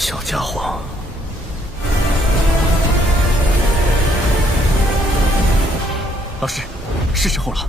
小家伙，老师，是时候了。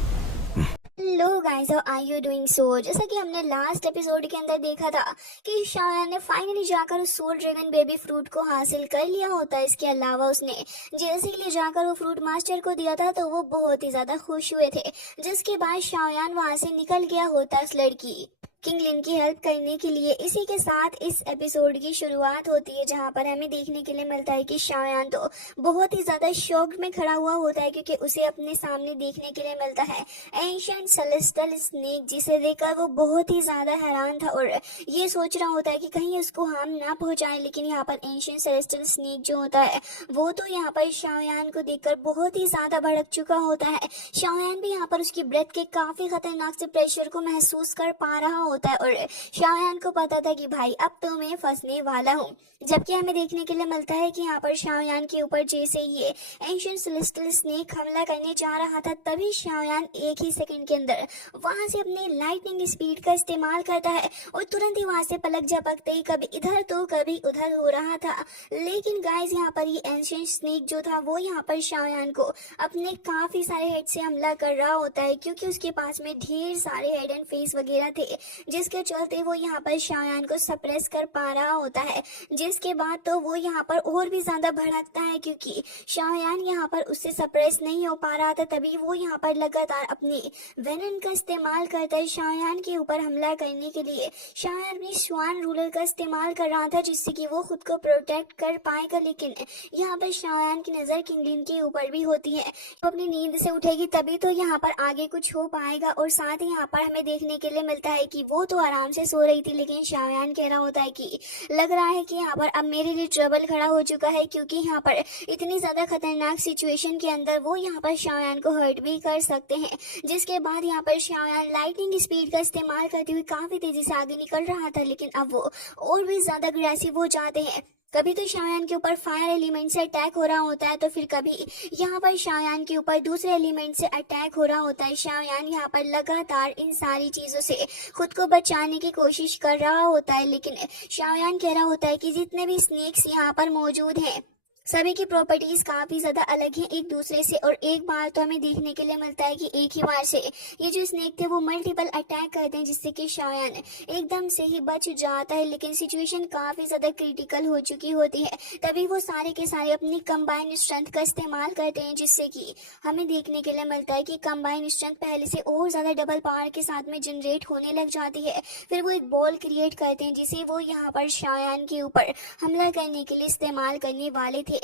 hello guys, how are you doing? जैसा कि हमने लास्ट एपिसोड के अंदर देखा था कि शायान ने फाइनली जाकर उस सोल ड्रैगन बेबी फ्रूट को हासिल कर लिया होता है। इसके अलावा उसने जैसे ही ले जाकर वो फ्रूट मास्टर को दिया था तो वो बहुत ही ज्यादा खुश हुए थे, जिसके बाद शायान वहां से निकल गया होता है उस लड़की किंगलिन की हेल्प करने के लिए। इसी के साथ इस एपिसोड की शुरुआत होती है, जहां पर हमें देखने के लिए मिलता है कि शायान तो बहुत ही ज्यादा शॉक में खड़ा हुआ होता है, क्योंकि उसे अपने सामने देखने के लिए मिलता है एंशिएंट सेलेस्टियल स्नेक, जिसे देखकर वो बहुत ही ज्यादा हैरान था और ये सोच रहा होता है कि कहीं उसको हार्म ना पहुंचाए। लेकिन यहाँ पर एंशिएंट सेलेस्टियल स्नेक जो होता है वो तो यहाँ पर शायान को देखकर बहुत ही ज्यादा भड़क चुका होता है। शायान भी यहाँ पर उसकी ब्रेथ के काफी खतरनाक से प्रेशर को महसूस कर पा रहा होता है और शायान को पता था कि भाई अब तो मैं फंसने वाला हूँ। जबकि हमें देखने के लिए मिलता है कि यहाँ पर शायान के ऊपर जैसे ये एंशिएंट सेलेस्टियल स्नेक हमला करने जा रहा था, तभी शायान एक ही सेकंड के अंदर वहां से अपने लाइटनिंग स्पीड का इस्तेमाल करता है और तुरंत ही वहां से पलक झपकते ही कभी इधर तो कभी उधर हो रहा था। लेकिन गाइस यहाँ पर ये एंशिएंट स्नेक जो था वो यहाँ पर शायान को अपने काफी सारे हेड से हमला कर रहा होता है, क्योंकि उसके पास में ढेर सारे हेड एंड फेस वगैरह थे, जिसके चलते वो यहाँ पर शायान को सप्रेस कर पा रहा होता है। जिसके बाद तो वो यहाँ पर और भी ज्यादा भड़कता है, क्योंकि शायान यहाँ पर उससे सप्रेस नहीं हो पा रहा था। तभी वो यहाँ पर लगातार अपने वेनम का इस्तेमाल करता है शायान के ऊपर हमला करने के लिए। शायान अपनी स्वान रूलर का इस्तेमाल कर रहा था जिससे कि वो खुद को प्रोटेक्ट कर पाएगा, लेकिन यहाँ पर शायान की नजर किंगलिन के ऊपर भी होती है। वो अपनी नींद से उठेगी तभी तो यहाँ पर आगे कुछ हो पाएगा। और साथ ही यहाँ पर हमें देखने के लिए मिलता है कि वो तो आराम से सो रही थी, लेकिन शायान कह रहा होता है कि लग रहा है कि यहाँ पर अब मेरे लिए ट्रबल खड़ा हो चुका है, क्योंकि यहाँ पर इतनी ज्यादा खतरनाक सिचुएशन के अंदर वो यहाँ पर शायान को हर्ट भी कर सकते हैं। जिसके बाद यहाँ पर शायान लाइटनिंग स्पीड का इस्तेमाल करते हुए काफी तेजी से आगे निकल रहा था, लेकिन अब वो और भी ज्यादा अग्रेसिव हो जाते हैं। कभी तो शायान के ऊपर फायर एलिमेंट से अटैक हो रहा होता है, तो फिर कभी यहाँ पर शायान के ऊपर दूसरे एलिमेंट से अटैक हो रहा होता है। शायान यहाँ पर लगातार इन सारी चीजों से खुद को बचाने की कोशिश कर रहा होता है, लेकिन शायान कह रहा होता है कि जितने भी स्नेक्स यहाँ पर मौजूद हैं सभी की प्रॉपर्टीज काफी ज्यादा अलग हैं एक दूसरे से। और एक बार तो हमें देखने के लिए मिलता है कि एक ही बार से ये जो स्नेक थे वो मल्टीपल अटैक करते हैं, जिससे कि शायान एकदम से ही बच जाता है। लेकिन सिचुएशन काफी ज्यादा क्रिटिकल हो चुकी होती है, तभी वो सारे के सारे अपनी कंबाइंड स्ट्रेंथ का इस्तेमाल करते हैं, जिससे कि हमें देखने के लिए मिलता है कि कंबाइंड स्ट्रेंथ पहले से और ज्यादा डबल पावर के साथ में जनरेट होने लग जाती है। फिर वो एक बॉल क्रिएट करते हैं जिसे वो यहाँ पर शायान के ऊपर हमला करने के लिए इस्तेमाल करने वाले थे।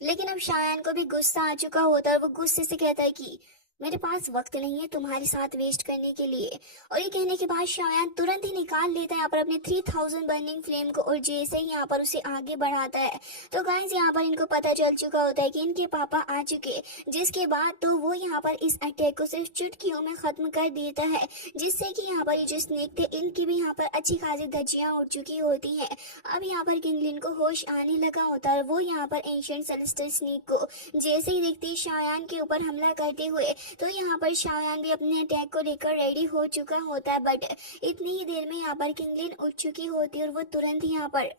लेकिन अब शायान को भी गुस्सा आ चुका होता है और वो गुस्से से कहता है कि मेरे पास वक्त नहीं है तुम्हारे साथ वेस्ट करने के लिए। और ये कहने के बाद शायान तुरंत ही निकाल लेता है यहाँ पर अपने 3000 बर्निंग फ्लेम को और जैसे ही यहाँ पर उसे आगे बढ़ाता है तो गाइस यहाँ पर इनको पता चल चुका होता है कि इनके पापा आ चुके। जिसके बाद तो वो यहाँ पर इस अटैक को सिर्फ चुटकियों में खत्म कर देता है, जिससे कि यहाँ पर ये जो स्नेक थे इनकी भी यहाँ पर अच्छी खासी धज्जियां उड़ चुकी होती है। अब यहाँ पर किंगलिन को होश आने लगा होता है और वो यहाँ पर एंशिएंट सेलेस्टियल स्नेक को जैसे ही देखती शायान के ऊपर हमला करते हुए, तो यहाँ पर शायान भी अपने अटैक को लेकर रेडी हो चुका होता है। बट इतनी ही देर में यहाँ पर किंगलिन उठ चुकी होती है और वो तुरंत ही यहाँ पर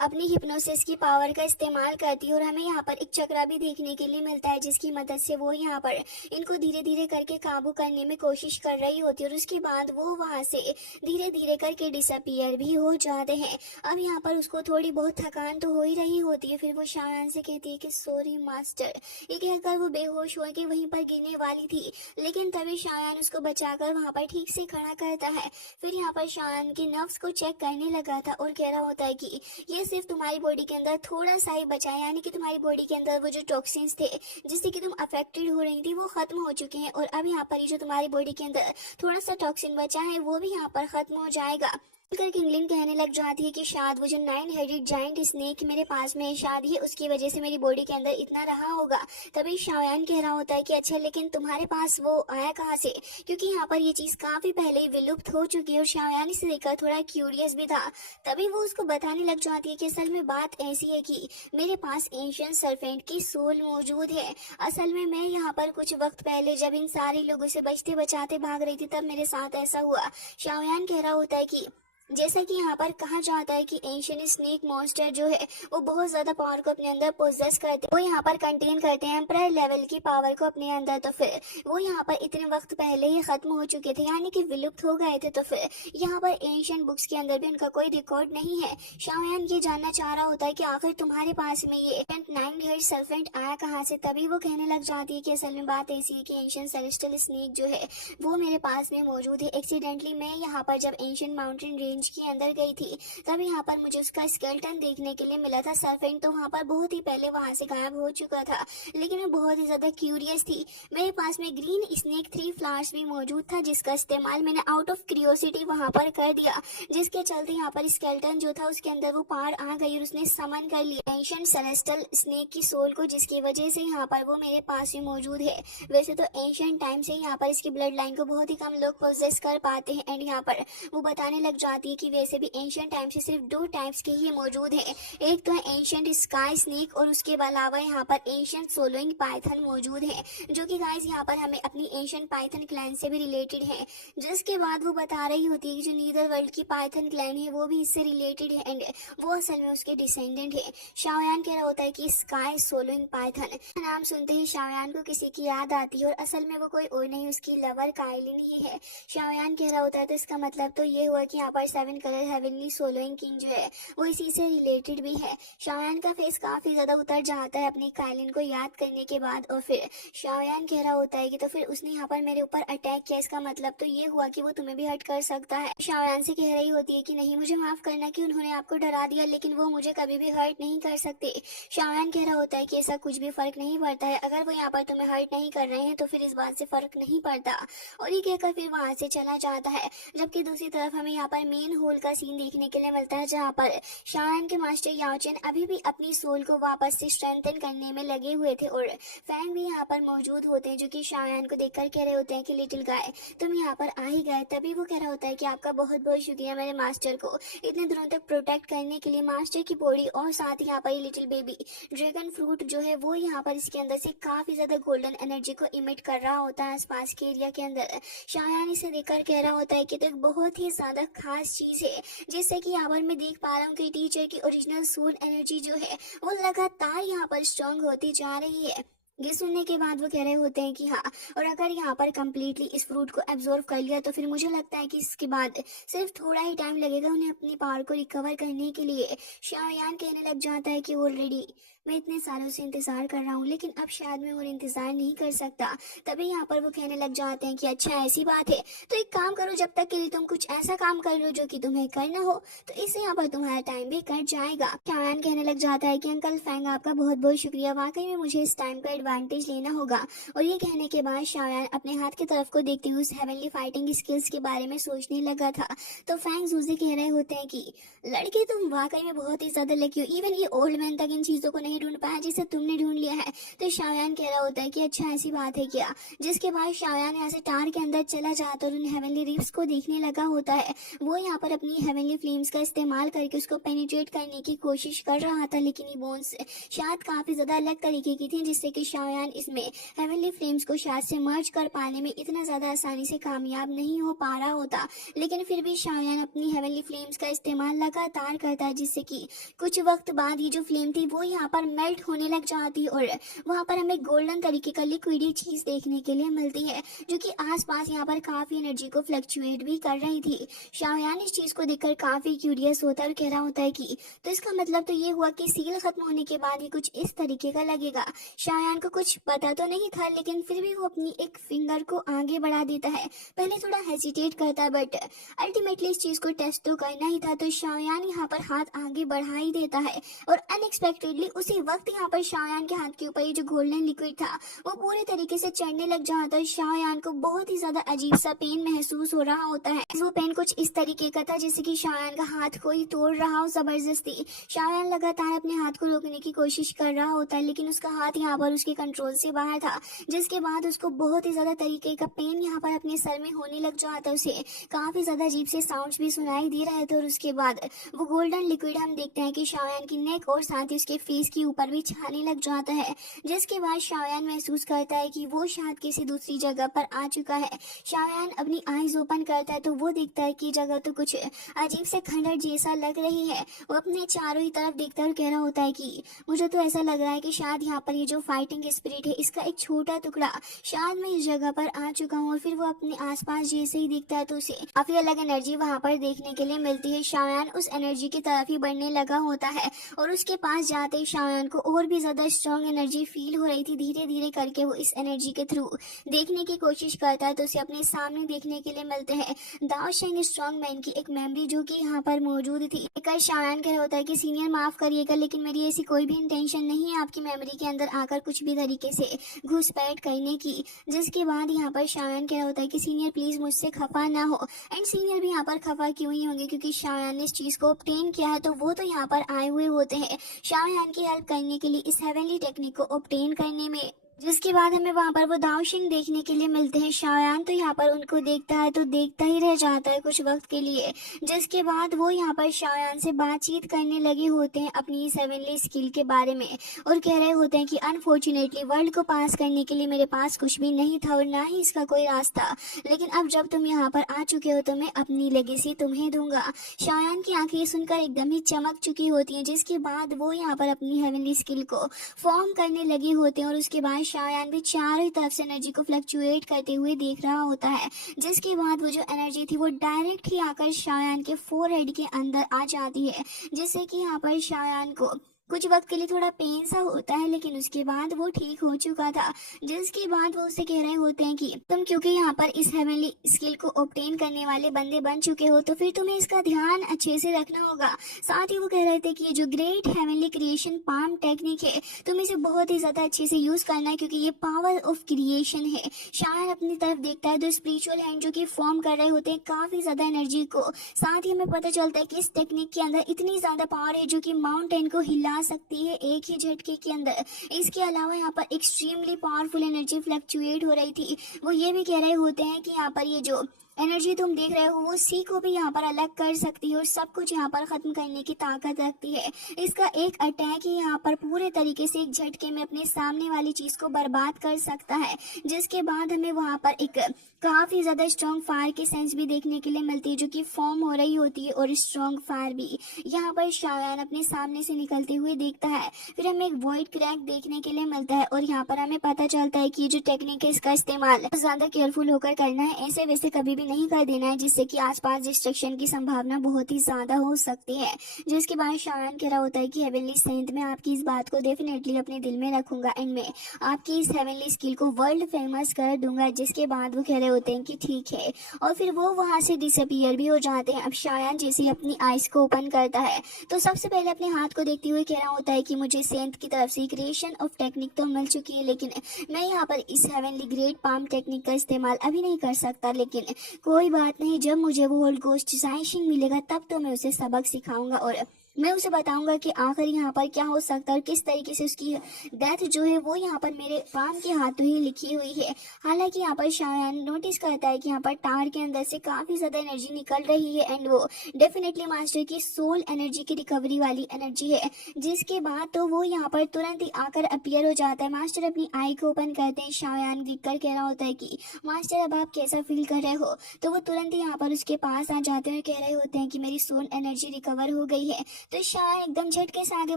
अपनी हिप्नोसिस की पावर का इस्तेमाल करती है। और हमें यहाँ पर एक चक्रा भी देखने के लिए मिलता है, जिसकी मदद से वो यहाँ पर इनको धीरे धीरे करके काबू करने में कोशिश कर रही होती है। और उसके बाद वो वहां से धीरे धीरे करके डिसअपियर भी हो जाते हैं। अब यहाँ पर उसको थोड़ी बहुत थकान तो हो ही रही होती है। फिर वो शायान से कहती है कि सॉरी मास्टर, ये कहकर वो बेहोश हो के वहीं पर गिरने वाली थी, लेकिन तभी शायान उसको बचाकर वहां पर ठीक से खड़ा करता है। फिर यहाँ पर शायान के नर्व्स को चेक करने लगा था और कह रहा होता है कि ये सिर्फ तुम्हारी बॉडी के अंदर थोड़ा सा ही बचा है, यानी कि तुम्हारी बॉडी के अंदर वो जो टॉक्सिन्स थे जिससे कि तुम अफेक्टेड हो रही थी वो खत्म हो चुके हैं। और अब यहाँ पर ये जो तुम्हारी बॉडी के अंदर थोड़ा सा टॉक्सिन बचा है वो भी यहाँ पर खत्म हो जाएगा। किंगलिन कहने लग जाती है कि शायद वो जो 9 हेडेड जाइंट स्नेक मेरे पास में है, शायद ही उसकी वजह से मेरी बॉडी के अंदर इतना रहा होगा। तभी शायान कह रहा होता है कि अच्छा, लेकिन तुम्हारे पास वो आया कहाँ से, क्योंकि यहाँ पर ये चीज काफी पहले ही विलुप्त हो चुकी है। और शायान इसे देखकर थोड़ा क्यूरियस भी था। तभी वो उसको बताने लग जाती है कि असल में बात ऐसी है कि मेरे पास एंशिएंट सर्पेंट की सोल मौजूद है। असल में मैं यहाँ पर कुछ वक्त पहले जब इन सारे लोगों से बचते बचाते भाग रही थी तब मेरे साथ ऐसा हुआ। शायान कह रहा होता है कि जैसा कि यहाँ पर कहा जाता है कि एंशियंट स्नेक मॉन्स्टर जो है वो बहुत ज्यादा पावर को अपने अंदर पोजेस करते हैं, वो यहाँ पर कंटेन करते हैं एम्परर लेवल की पावर को अपने अंदर। तो फिर वो यहाँ पर इतने वक्त पहले ही खत्म हो चुके थे, यानी कि विलुप्त हो गए थे। तो फिर यहाँ पर एंशियंट बुक्स के अंदर भी उनका कोई रिकॉर्ड नहीं है। शाओयान ये जानना चाह रहा होता है कि आखिर तुम्हारे पास में ये 9 हेड सर्पेंट आया कहाँ से। तभी वो कहने लग जाती है कि असल में बात ऐसी है कि एंशियंट सेलेस्टियल स्नेक जो है वो मेरे पास में मौजूद है। एक्सीडेंटली मैं यहाँ पर जब एंशियंट माउंटेन रेंज के अंदर गई थी तब यहाँ पर मुझे उसका स्केलेटन देखने के लिए मिला था। सर्पेंट तो वहाँ पर बहुत ही पहले वहाँ से गायब हो चुका था, लेकिन मैं बहुत ही ज्यादा क्यूरियस थी। मेरे पास में ग्रीन स्नेक 3 फ्लावर्स भी मौजूद था, जिसका इस्तेमाल मैंने आउट ऑफ क्यूरियोसिटी वहाँ पर कर दिया, जिसके चलते यहाँ पर स्केलेटन जो था उसके अंदर वो पावर आ गई और उसने समन कर लिया एंशियंट सेलेस्टियल स्नेक की सोल को, जिसकी वजह से यहाँ पर वो मेरे पास में मौजूद है। वैसे तो एंशियंट टाइम से यहाँ पर इसकी ब्लड लाइन को बहुत ही कम लोग पोजेस कर पाते हैं। एंड यहाँ पर वो बताने लग जाती है कि वैसे भी एंशियंट टाइम से सिर्फ 2 टाइप्स के ही मौजूद हैं। एक तो है एंशियंट स्काई स्नेक और उसके अलावा यहाँ पर एंशियंट सोलोइंग पाइथन मौजूद है, जो कि गाइस यहाँ पर हमें अपनी एंशियंट पाइथन क्लैन से भी रिलेटेड है। जिसके बाद वो बता रही होती है कि जो नीदर वर्ल्ड की पाइथन क्लैन है वो भी इससे रिलेटेड है एंड वो असल में उसके डिसेंडेंट है। शाओयान कह रहा होता है कि स्काई सोलोइंग पाइथन नाम सुनते ही शाओयान को किसी की याद आती है और असल में वो कोई और नहीं उसकी लवर काइलिन ही है। शाओयान कह रहा होता है तो इसका मतलब तो ये हुआ कि यहाँ पर 7 कलर हेवनली सोलोइंग किंग जो है वो इसी से रिलेटेड भी है। शाओयान का फेस काफी ज्यादा उतर जाता है अपनी काइलिन को याद करने के बाद और फिर शाओयान कह रहा होता है कि तो फिर उसने यहाँ पर मेरे ऊपर अटैक किया, इसका मतलब तो ये हुआ कि वो तुम्हें भी हर्ट कर सकता है। शाओयान से कह रही होती है कि नहीं, मुझे माफ करना कि उन्होंने आपको डरा दिया, लेकिन वो मुझे कभी भी हर्ट नहीं कर सकते। शाओयान कह रहा होता है कि ऐसा कुछ भी फर्क नहीं पड़ता है, अगर वो यहाँ पर तुम्हें हर्ट नहीं कर रहे हैं तो फिर इस बात से फर्क नहीं पड़ता। और ये कहकर फिर वहां से चला जाता है। जबकि दूसरी तरफ हमें यहाँ पर मेन होल का सीन देखने के लिए मिलता है, जहाँ पर शाओयान के मास्टर याओचेन अभी भी अपनी सोल को वापस से स्ट्रेंथन करने में लगे हुए थे और फैंग भी यहाँ पर मौजूद होते हैं, जो कि शाओयान को देखकर कह रहे होते हैं कि लिटिल गाय तुम यहाँ पर आ ही गए। तभी वो कह रहा होता है कि आपका बहुत बहुत शुक्रिया मेरे मास्टर को इतने दिनों तक प्रोटेक्ट करने के लिए। मास्टर की बॉडी और साथ ही यहाँ पर लिटिल बेबी ड्रैगन फ्रूट जो है वो यहाँ पर इसके अंदर से काफी ज्यादा गोल्डन एनर्जी को इमिट कर रहा होता है आसपास के एरिया के अंदर। शाओयान इसे देखकर कह रहा होता है कि तो एक बहुत ही ज्यादा खास चीज है, जिससे कि यहाँ पर मैं देख पा रहा हूँ कि टीचर की ओरिजिनल सोल एनर्जी जो है वो लगातार यहाँ पर स्ट्रांग होती जा रही है। ये सुनने के बाद वो कह रहे होते हैं कि हाँ, और अगर यहाँ पर कम्प्लीटली इस फ्रूट को एब्जॉर्व कर लिया तो फिर मुझे लगता है कि इसके बाद सिर्फ थोड़ा ही टाइम लगेगा उन्हें अपनी पावर को रिकवर करने के लिए। शाओयान कहने लग जाता है कि ऑलरेडी मैं इतने सालों से इंतजार कर रहा हूँ, लेकिन अब शायद मैं और इंतजार नहीं कर सकता। तभी यहाँ पर वो कहने लग जाते हैं कि अच्छा ऐसी बात है, तो एक काम करो, जब तक के लिए तुम कुछ ऐसा काम कर लो जो कि तुम्हें करना हो, तो इससे यहाँ पर तुम्हारा टाइम भी कट जाएगा। शाओयान कहने लग जाता है कि अंकल फैंग आपका बहुत बहुत शुक्रिया, वाकई में मुझे इस टाइम का एडवांटेज लेना होगा। और ये कहने के बाद शाओयान अपने हाथ की तरफ को देखते हुए उस हेवनली फाइटिंग स्किल्स के बारे में सोचने लगा था। तो फैंग जूजी कह रहे होते हैं कि लड़के तुम वाकई में बहुत ही ज्यादा लकी हो, इवन ये ओल्ड मैन तक इन चीजों को नहीं ढूंढ पाया जिसे तुमने ढूंढ लिया है। तो शाओयान कह रहा होता है कि अच्छा ऐसी बात है क्या। जिसके बाद शाओयान यहाँ से टार के अंदर चला जाता और उन हेवनली रिफ्स को देखने लगा होता है। वो यहाँ पर अपनी हेवनली फ्लेम्स का इस्तेमाल करके उसको पेनिट्रेट करने की कोशिश कर रहा था, लेकिन ये बोन्स शायद काफी ज्यादा अलग तरीके की थी, जिससे कि शाओयान इसमें हेवनली फ्लेम्स को शायद से मर्ज कर पाने में इतना ज्यादा आसानी से कामयाब नहीं हो पा रहा होता। लेकिन फिर भी शाओयान अपनी हेवनली फ्लेम्स का इस्तेमाल लगातार करता है, जिससे कि कुछ वक्त बाद ये जो फ्लेम थी वो यहाँ पर मेल्ट होने लग जाती और वहाँ पर हमें गोल्डन तरीके का लिक्विडी चीज देखने के लिए मिलती है, जो कि आसपास यहाँ पर काफी एनर्जी को फ्लक्चुएट भी कर रही थी। शाओयान इस चीज को देखकर काफी क्यूरियस होता है और कह रहा होता है कि तो इसका मतलब तो ये हुआ कि सील खत्म होने के बाद ही कुछ इस तरीके का लगेगा। शाओयान को कुछ पता तो नहीं था, लेकिन फिर भी वो अपनी एक फिंगर को आगे बढ़ा देता है। पहले थोड़ा हेजिटेट करता है, बट अल्टीमेटली इस चीज को टेस्ट तो करना ही था। तो शाओयान यहाँ पर हाथ आगे बढ़ा ही देता है और अनएक्सपेक्टेडली उसी वक्त यहाँ पर शाओयान के हाथ के ऊपर ये जो गोल्डन लिक्विड था वो पूरे तरीके से चढ़ने लग जाता है। शाओयान को बहुत ही ज्यादा अजीब सा पेन महसूस हो रहा होता है। वो पेन कुछ इस तरीके का था जैसे कि शाओयान का हाथ कोई तोड़ रहा हो जबरदस्ती। शाओयान लगातार अपने हाथ को रोकने की कोशिश कर रहा होता है, लेकिन उसका हाथ यहाँ पर उसके उसके कंट्रोल से बाहर था, जिसके बाद उसको बहुत ही ज्यादा तरीके का पेन यहाँ पर अपने सर में होने लग जाता है। उसे काफी ज्यादा अजीब से साउंड्स भी सुनाई दे रहे थे और उसके बाद वो गोल्डन लिक्विड हम देखते हैं कि शाओयान की नेक और साथ ही उसके फेस के ऊपर भी छाने लग जाता है, जिसके बाद शाओयान महसूस करता है कि वो शायद किसी दूसरी जगह पर आ चुका है। शाओयान अपनी आईज ओपन करता है तो वो देखता है कि जगह तो कुछ अजीब से खंडर जैसा लग रही है। वो अपने चारों ही तरफ देखता है और कह रहा होता है कि मुझे तो ऐसा लग रहा है कि शायद यहाँ पर ये जो फाइटिंग स्पिरिट है इसका एक छोटा टुकड़ा शायद मैं इस जगह पर आ चुका हूँ। और फिर वो अपने आसपास जैसे ही देखता है तो उसे काफी अलग एनर्जी वहाँ पर देखने के लिए मिलती है। शाओयान उस एनर्जी की तरफ ही बढ़ने लगा होता है और उसके पास जाते ही शाओयान को और भी ज्यादा स्ट्रॉन्ग एनर्जी फील हो रही थी। धीरे धीरे करके वो इस एनर्जी के थ्रू देखने की कोशिश करता है तो उसे अपने सामने देखने के लिए मिलते हैं दाओ शेंग स्ट्रॉन्ग मैन की एक मेमोरी जो कि यहाँ पर मौजूद थी। एक शाओयान कह रहा होता है कि सीनियर माफ करिएगा, लेकिन मेरी ऐसी कोई भी इंटेंशन नहीं है आपकी मेमोरी के अंदर आकर कुछ भी तरीके से घुसपैठ करने की। जिसके बाद यहाँ पर शाओयान कह रहा होता है कि सीनियर प्लीज मुझसे खफा ना हो। एंड सीनियर भी यहाँ पर खफा क्यों ही होंगे, क्योंकि शाओयान ने इस चीज को ऑब्टेन किया है तो वो तो यहाँ पर आए हुए होते हैं शाओयान की हेल्प करने के लिए इस हेवनली टेक्निक को ऑब्टेन करने में। जिसके बाद हमें वहां पर वो दाओशिंग देखने के लिए मिलते हैं। शाओयान तो यहाँ पर उनको देखता है तो देखता ही रह जाता है कुछ वक्त के लिए। जिसके बाद वो यहाँ पर शाओयान से बातचीत करने लगे होते हैं अपनी इस हेवनली स्किल के बारे में और कह रहे होते हैं कि अनफॉर्चुनेटली वर्ल्ड को पास करने के लिए मेरे पास कुछ भी नहीं था और ना ही इसका कोई रास्ता, लेकिन अब जब तुम यहाँ पर आ चुके हो तो मैं अपनी लेगेसी तुम्हें दूंगा। शाओयान की आंखें सुनकर एकदम ही चमक चुकी होती हैं। जिसके बाद वो यहाँ पर अपनी हेवनली स्किल को फॉर्म करने लगे होते हैं और उसके बाद शाओयान भी चारों ही तरफ से एनर्जी को फ्लक्चुएट करते हुए देख रहा होता है। जिसके बाद वो जो एनर्जी थी वो डायरेक्ट ही आकर शाओयान के फोरहेड के अंदर आ जाती है, जिससे कि यहाँ पर शाओयान को कुछ वक्त के लिए थोड़ा पेन सा होता है, लेकिन उसके बाद वो ठीक हो चुका था। जिसके बाद वो उसे कह रहे होते हैं कि तुम क्योंकि यहाँ पर इस हेवनली स्किल को ऑब्टेन करने वाले बंदे बन चुके हो तो फिर तुम्हें इसका ध्यान अच्छे से रखना होगा। साथ ही वो कह रहे थे कि ये जो great heavenly creation palm technique है तुम इसे बहुत ही ज्यादा अच्छे से यूज करना है, क्योंकि ये पावर ऑफ क्रिएशन है। शायद अपनी तरफ देखता है तो स्पिरिचुअल हैंड जो कि फॉर्म कर रहे होते हैं काफी ज्यादा एनर्जी को। साथ ही हमें पता चलता है कि इस टेक्निक के अंदर इतनी ज्यादा पावर है जो कि माउंटेन को हिला सकती है एक ही झटके के अंदर। इसके अलावा यहाँ पर एक्सट्रीमली पावरफुल एनर्जी फ्लक्चुएट हो रही थी। वो ये भी कह रहे होते हैं कि यहाँ पर ये जो एनर्जी तुम देख रहे हो वो सी को भी यहाँ पर अलग कर सकती है और सब कुछ यहाँ पर खत्म करने की ताकत रखती है। इसका एक अटैक ही यहाँ पर पूरे तरीके से एक झटके में अपने सामने वाली चीज को बर्बाद कर सकता है। जिसके बाद हमें वहाँ पर एक काफी ज्यादा स्ट्रॉन्ग फायर की सेंस भी देखने के लिए मिलती है जो कि फॉर्म हो रही होती है और स्ट्रॉन्ग फायर भी यहाँ पर शाओयान अपने सामने से निकलते हुए देखता है। फिर हमें एक वॉइड क्रैक देखने के लिए मिलता है और यहाँ पर हमें पता चलता है कि ये जो टेक्निक है इसका इस्तेमाल ज्यादा केयरफुल होकर करना है, ऐसे वैसे कभी भी नहीं कर देना है, जिससे कि आसपास डिस्ट्रक्शन की संभावना बहुत ही ज्यादा हो सकती है। जिसके बाद शाओयान कह रहा होता है कि हेवनली सेंट में आपकी इस बात को डेफिनेटली अपने दिल में रखूंगा एंड मैं आपकी इस हेवनली स्किल को वर्ल्ड फेमस कर दूंगा। जिसके बाद वो कह रहे होते हैं कि ठीक है और फिर वो वहां से डिसअपियर भी हो जाते हैं। अब शाओयान जैसे अपनी आइज को ओपन करता है तो सबसे पहले अपने हाथ को देखते हुए कह रहा होता है कि मुझे सेंट की तरफ से क्रिएशन ऑफ टेक्निक तो मिल चुकी है, लेकिन मैं यहाँ पर इस हेवनली ग्रेट पाम टेक्निक का इस्तेमाल अभी नहीं कर सकता, लेकिन कोई बात नहीं, जब मुझे वो होल गोस्ट जाइशिंग मिलेगा तब तो मैं उसे सबक सिखाऊंगा और मैं उसे बताऊंगा कि आखिर यहाँ पर क्या हो सकता है और किस तरीके से उसकी डेथ जो है वो यहाँ पर मेरे पाम के हाथों ही लिखी हुई है। हालांकि यहाँ पर शाओयान नोटिस करता है कि यहाँ पर टावर के अंदर से काफी ज्यादा एनर्जी निकल रही है एंड वो डेफिनेटली मास्टर की सोल एनर्जी की रिकवरी वाली एनर्जी है। जिसके बाद तो वो यहाँ पर तुरंत ही आकर अपीयर हो जाता है। मास्टर अपनी आई को ओपन करते हैं। शाओयान दिख कर कह रहा होता है कि मास्टर अब आप कैसा फील कर रहे हो, तो वो तुरंत ही यहाँ पर उसके पास आ जाते हैं और कह रहे होते हैं कि मेरी सोल एनर्जी रिकवर हो गई है। तो शायद एकदम झटके से आगे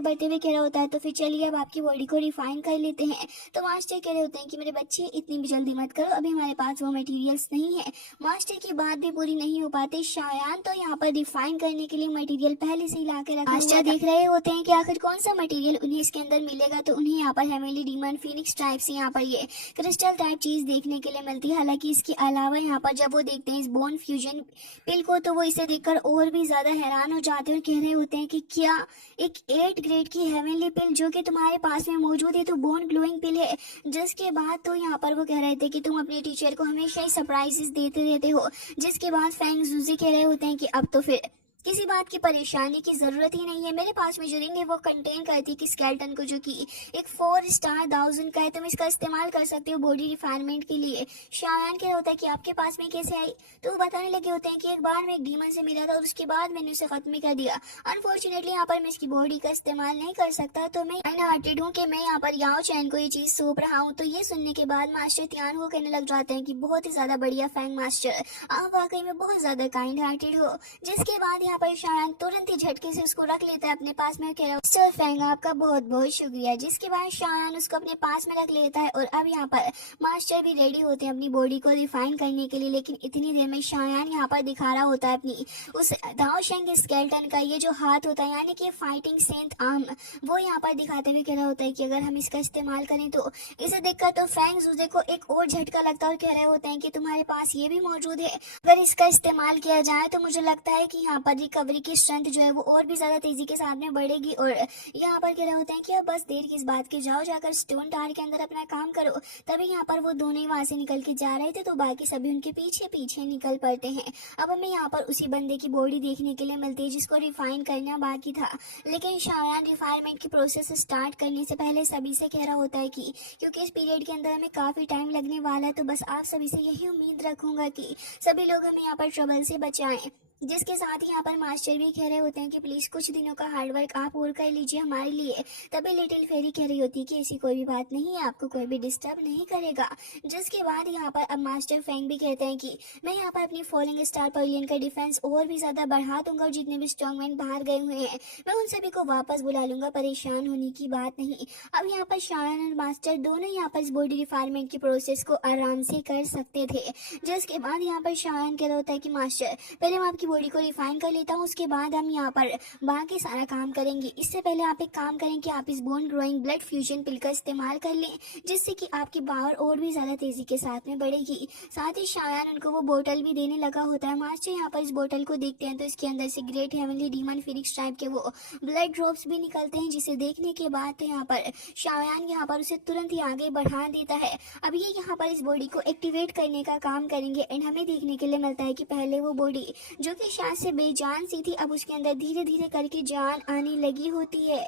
बढ़ते हुए कह रहा होता है तो फिर चलिए अब आपकी बॉडी को रिफाइन कर लेते हैं। तो मास्टर कह रहे होते हैं कि मेरे बच्चे इतनी भी जल्दी मत करो, अभी हमारे पास वो मटेरियल्स नहीं है। मास्टर की बात भी पूरी नहीं हो पाती। शायान तो यहाँ पर रिफाइन करने के लिए मटेरियल पहले से ही ला के रखा। मास्टर देख रहे होते हैं कि आखिर कौन सा मटेरियल उन्हें इसके अंदर मिलेगा, तो उन्हें यहाँ पर हेवनली डीमन फिनिक्स टाइप से यहाँ पर ये क्रिस्टल टाइप चीज देखने के लिए मिलती है। हालांकि इसके अलावा यहाँ पर जब वो देखते हैं इस बोन फ्यूजन पिल को तो वो इसे देखकर और भी ज्यादा हैरान हो जाते हैं और कह रहे होते हैं कि क्या एक 8 ग्रेड की हेवनली पिल जो कि तुम्हारे पास में मौजूद है तो बोन ग्लोइंग पिल है। जिसके बाद तो यहाँ पर वो कह रहे थे कि तुम अपने टीचर को हमेशा ही सरप्राइजेस देते रहते हो। जिसके बाद फैंग जूजी कह रहे होते हैं कि अब तो फिर किसी बात की परेशानी की जरूरत ही नहीं है। मेरे पास में जो रिंग है वो कंटेन करती है कि स्केलेटन को, जो कि एक 4 स्टार 1000 का है, तुम इसका इस्तेमाल कर सकते हो बॉडी रिफाइनमेंट के लिए। शायान कह रहा होता है कि आपके पास में कैसे आई, तो वो बताने लगे होते हैं कि एक बार मैं एक डीमन से मिला था और उसके बाद मैंने उसे खत्म ही कर दिया। अनफॉर्चुनेटली यहाँ पर मैं इसकी बॉडी का इस्तेमाल नहीं कर सकता, तो मैं अनहार्टेड हूँ कि मैं यहाँ पर याओ चैन को ये चीज सौंप रहा हूँ। तो ये सुनने के बाद मास्टर तियान को कहने लग जाते हैं कि बहुत ही ज्यादा बढ़िया फैंग मास्टर, आप वाकई में बहुत ज्यादा काइंड हार्टेड हो। जिसके बाद यहाँ पर शायान तुरंत ही झटके से उसको रख लेता है अपने पास में, कह रहा है मिस्टर फैंग आपका बहुत बहुत शुक्रिया। जिसके बाद शायान उसको अपने पास में रख लेता है और अब यहाँ पर मास्टर भी रेडी होते हैं अपनी बॉडी को रिफाइन करने के लिए। लेकिन इतनी देर में शायान यहाँ पर दिखा रहा होता है अपनी उस दाओशेंग स्केलेटन का ये जो हाथ होता है, यानी कि फाइटिंग सेंट आर्म, वो यहाँ पर दिखाते हुए कह रहा होता है कि अगर हम इसका इस्तेमाल करें तो इसे देखकर तो फैंग जूजे को एक और झटका लगता है और कह रहे होते हैं कि तुम्हारे पास ये भी मौजूद है। अगर इसका इस्तेमाल किया जाए तो मुझे लगता है कि यहाँ पर रिकवरी की स्ट्रेंथ जो है वो और भी ज्यादा तेजी के साथ में बढ़ेगी। और यहाँ पर कह रहे होते हैं कि अब बस देर किस बात की, जाओ जाकर स्टोन टावर के अंदर अपना काम करो। तभी यहाँ पर वो दोनों ही वहां से निकल के जा रहे थे तो बाकी सभी उनके पीछे पीछे निकल पड़ते हैं। अब हमें यहाँ पर उसी बंदे की बॉडी देखने के लिए मिलती है जिसको रिफाइन करना बाकी था। लेकिन शायान रिफाइनमेंट की प्रोसेस स्टार्ट करने से पहले सभी से कह रहा होता है कि क्योंकि इस पीरियड के अंदर हमें काफी टाइम लगने वाला है, तो बस आप सभी से यही उम्मीद रखूंगा कि सभी लोग हमें यहाँ पर ट्रबल से बचाएं। जिसके साथ ही यहाँ पर मास्टर भी कह रहे होते हैं कि प्लीज कुछ दिनों का हार्डवर्क आप और कर लीजिए हमारे लिए। तभी लिटिल फेरी कह रही होती है कि ऐसी कोई भी बात नहीं है, आपको कोई भी डिस्टर्ब नहीं करेगा। जिसके बाद यहाँ पर अब मास्टर फैंग भी कहते हैं कि मैं यहाँ पर अपनी फॉलिंग स्टार पवेलियन का डिफेंस और भी ज्यादा बढ़ा दूंगा और जितने भी स्ट्रॉन्गमैन बाहर गए हुए हैं मैं उन सभी को वापस बुला लूंगा, परेशान होने की बात नहीं। अब यहाँ पर शायान और मास्टर दोनों यहाँ पर इस बॉडी रिफाइनमेंट की प्रोसेस को आराम से कर सकते थे। जिसके बाद यहाँ पर शायान कह रहा होता है कि मास्टर पहले मैं आपकी बॉडी को रिफाइन कर लेता हूँ, उसके बाद हम यहाँ पर बाकी सारा काम करेंगे। इससे पहले आप एक काम करें कि आप इस बोन ग्रोइंग ब्लड फ्यूजन पिल का इस्तेमाल कर लें, जिससे कि आपकी पावर और भी ज्यादा तेजी के साथ में बढ़ेगी। साथ ही शायान उनको वो बोतल भी देने लगा होता है। मास्टर यहाँ पर इस बोतल को देखते हैं तो इसके अंदर से great heavenly demon Phoenix type के वो ब्लड ड्रॉप्स भी निकलते हैं, जिसे देखने के बाद तो यहाँ पर शायान यहाँ पर उसे तुरंत ही आगे बढ़ा देता है। अब ये यहाँ पर इस बॉडी को एक्टिवेट करने का काम करेंगे एंड हमें देखने के लिए मिलता है कि पहले वो बॉडी जो कि शायद से बेजान सी थी, अब उसके अंदर धीरे धीरे करके जान आने लगी होती है।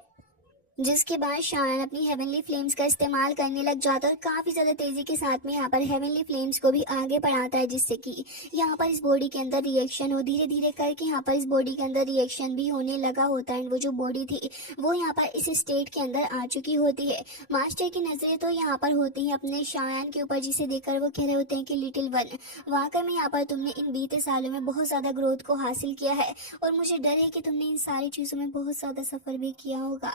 जिसके बाद शायान अपनी हेवनली फ्लेम्स का इस्तेमाल करने लग जाता है और काफी ज्यादा तेजी के साथ में यहाँ पर हेवनली फ्लेम्स को भी आगे बढ़ाता है, जिससे कि यहाँ पर इस बॉडी के अंदर रिएक्शन हो। धीरे धीरे करके यहाँ पर इस बॉडी के अंदर रिएक्शन भी होने लगा होता है। वो जो बॉडी थी वो यहाँ पर इस स्टेट के अंदर आ चुकी होती है। मास्टर की नजरें तो यहाँ पर होती है अपने शायान के ऊपर, जिसे देखकर वो कह रहे होते हैं कि लिटिल वन, वाकई में यहाँ पर तुमने इन बीते सालों में बहुत ज्यादा ग्रोथ को हासिल किया है और मुझे डर है कि तुमने इन सारी चीजों में बहुत ज्यादा सफर भी किया होगा।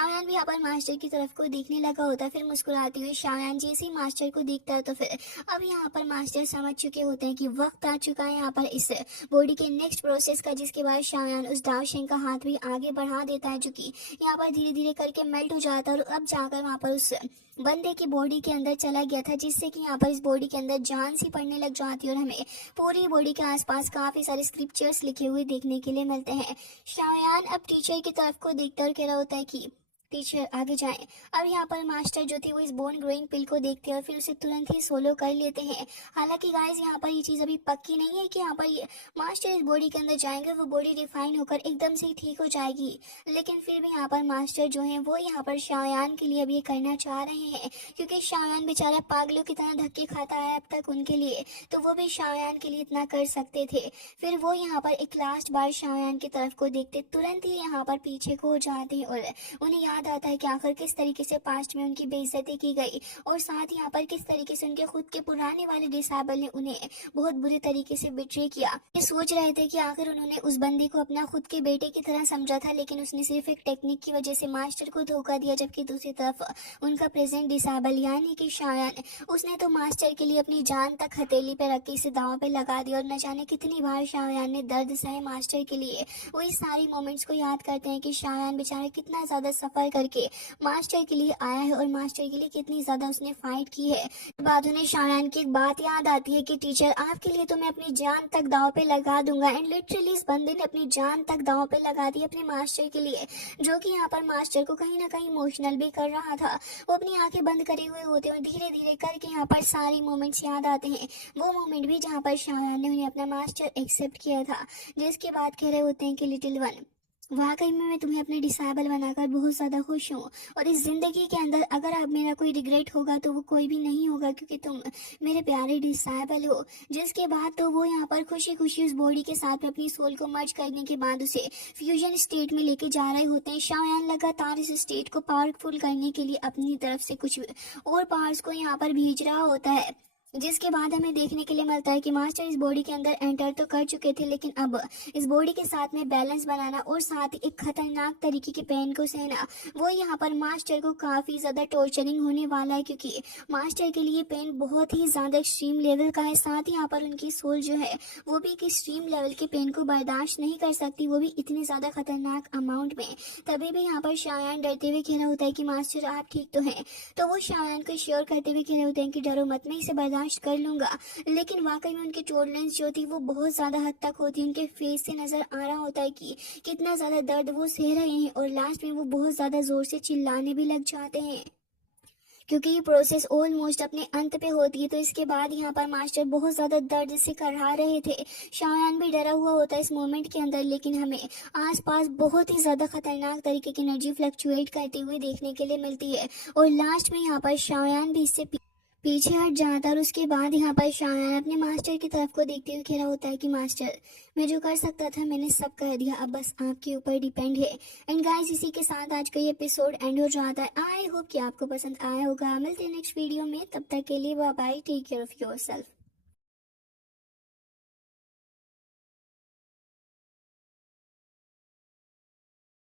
शायान भी यहाँ पर मास्टर की तरफ को देखने लगा होता है। फिर मुस्कुराती हुई शायान जैसे ही मास्टर को देखता है तो फिर अब यहाँ पर मास्टर समझ चुके होते हैं कि वक्त आ चुका है यहाँ पर इस बॉडी के नेक्स्ट प्रोसेस का। जिसके बाद शायान उस दावशेंग का हाथ भी आगे बढ़ा देता है, जो कि यहाँ पर धीरे धीरे करके मेल्ट हो जाता है और अब जाकर वहाँ पर उस बंदे की बॉडी के अंदर चला गया था, जिससे कि यहाँ पर इस बॉडी के अंदर जान सी पड़ने लग जाती है और हमें पूरी बॉडी के आसपास काफी सारे स्क्रिप्चर्स लिखे हुए देखने के लिए मिलते हैं। शायान अब टीचर की तरफ को देखता और कह रहा होता है कि टीचर आगे जाएं। अब यहाँ पर मास्टर जो थे वो इस बोन ग्रोइंग पिल को देखते हैं और फिर उसे तुरंत ही सोलो कर लेते हैं। हालांकि गाइस यहाँ पर ये चीज़ अभी पक्की नहीं है कि यहाँ पर ये मास्टर इस बॉडी के अंदर जाएंगे, वो बॉडी रिफाइन होकर एकदम से ही ठीक हो जाएगी। लेकिन फिर भी यहाँ पर मास्टर जो है वो यहाँ पर शायान के लिए अब ये करना चाह रहे हैं, क्योंकि शायान बेचारा पागलों की तरह धक्के खाता है अब तक उनके लिए, तो वो भी शायान के लिए इतना कर सकते थे। फिर वो यहाँ पर एक लास्ट बार शायान की तरफ को देखते तुरंत ही यहाँ पर पीछे को जाते और उन्हें याद आता है कि आखिर किस तरीके से पास्ट में उनकी बेइज्जती की गई और साथ ही यहाँ पर किस तरीके से उनके खुद के पुराने वाले डिसेबल ने उन्हें बहुत बुरे तरीके से बिट्रे किया। ये सोच रहे थे कि आखिर उन्होंने उस बंदी को अपना खुद के बेटे की तरह समझा था, लेकिन उसने सिर्फ एक टेक्निक की वजह से मास्टर को धोखा दिया। जबकि दूसरी तरफ उनका प्रेजेंट डिसेबल यानी कि शायान, उसने तो मास्टर के लिए अपनी जान तक हथेली पे रख के इसे दांव पे लगा दिया और न जाने कितनी बार शायान ने दर्द सहे मास्टर के लिए। वो इस सारी मोमेंट्स को याद करते हैं कि शायान बेचारा कितना ज्यादा सफर करके मास्टर के लिए आया है और मास्टर के लिए कितनी ज्यादा उसने फाइट की है। बाद उन्हें शायान की एक बात याद आती है कि टीचर आपके लिए तो मैं अपनी जान तक दांव पे लगा दूंगा। एंड लिटरली इस बंदे ने अपनी जान तक दांव पे लगा दी अपने मास्टर के लिए, जो कि यहाँ पर मास्टर को कहीं ना कहीं इमोशनल भी कर रहा था। वो अपनी आंखें बंद करे हुए होते हैं और धीरे धीरे करके यहाँ पर सारी मोमेंट्स याद आते हैं। वो मोमेंट भी जहाँ पर शायान ने उन्हें अपना मास्टर एक्सेप्ट किया था, जिसके बाद कह रहे होते हैं कि लिटिल वन, वाकई में मैं तुम्हें अपने डिसाइबल बनाकर बहुत ज़्यादा खुश हूँ और इस ज़िंदगी के अंदर अगर अब मेरा कोई रिग्रेट होगा तो वो कोई भी नहीं होगा, क्योंकि तुम मेरे प्यारे डिसाइबल हो। जिसके बाद तो वो यहाँ पर खुशी खुशी उस बॉडी के साथ में अपनी सोल को मर्ज करने के बाद उसे फ्यूजन स्टेट में लेके जा रहे होते हैं। शायान लगातार इस स्टेट को पावरफुल करने के लिए अपनी तरफ से कुछ और पावर्स को यहाँ पर भेज रहा होता है, जिसके बाद हमें देखने के लिए मिलता है कि मास्टर इस बॉडी के अंदर एंटर तो कर चुके थे, लेकिन अब इस बॉडी के साथ में बैलेंस बनाना और साथ ही एक खतरनाक तरीके के पेन को सहना, वो यहाँ पर मास्टर को काफ़ी ज़्यादा टॉर्चरिंग होने वाला है, क्योंकि मास्टर के लिए पेन बहुत ही ज़्यादा एक्सट्रीम लेवल का है। साथ ही यहाँ पर उनकी सोल जो है वो भी एक एक्सट्रीम लेवल के पेन को बर्दाश्त नहीं कर सकती, वो भी इतने ज़्यादा खतरनाक अमाउंट में। तभी भी यहाँ पर शायान डरते हुए कह रहा होता है कि मास्टर आप ठीक तो हैं। तो वो शायान को श्योर करते हुए कह रहे होते हैं कि डरो मत, मैं इसे बर्दाश्त कर लूंगा। लेकिन वाकई में उनकी टॉलरेंस जो थी वो बहुत ज्यादा हद तक होती है। उनके फेस से नजर आ रहा होता है कि कितना ज्यादा दर्द वो सह रहे हैं और लास्ट में वो बहुत ज्यादा जोर से चिल्लाने भी लग जाते हैं, क्योंकि ये प्रोसेस ऑलमोस्ट अपने अंत पे होती है। तो इसके बाद यहाँ पर मास्टर बहुत ज़्यादा दर्द से करहा रहे थे। शायान भी डरा हुआ होता है इस मोमेंट के अंदर, लेकिन हमें आसपास बहुत ही ज़्यादा खतरनाक तरीके की एनर्जी फ्लक्चुएट करते हुए देखने के लिए मिलती है और लास्ट में यहाँ पर शायान भी इससे पीछे हट जाता है। और उसके बाद यहाँ पर शायान अपने मास्टर की तरफ को देखते हुए कह रहा होता है कि मास्टर मैं जो कर सकता था मैंने सब कर दिया, अब बस आपके ऊपर डिपेंड है। एंड गाइस इसी के साथ आज का ये एपिसोड एंड हो जाता है। आई होप कि आपको पसंद आया होगा। मिलते हैं नेक्स्ट वीडियो में, तब तक के लिए bye bye, take care of yourself.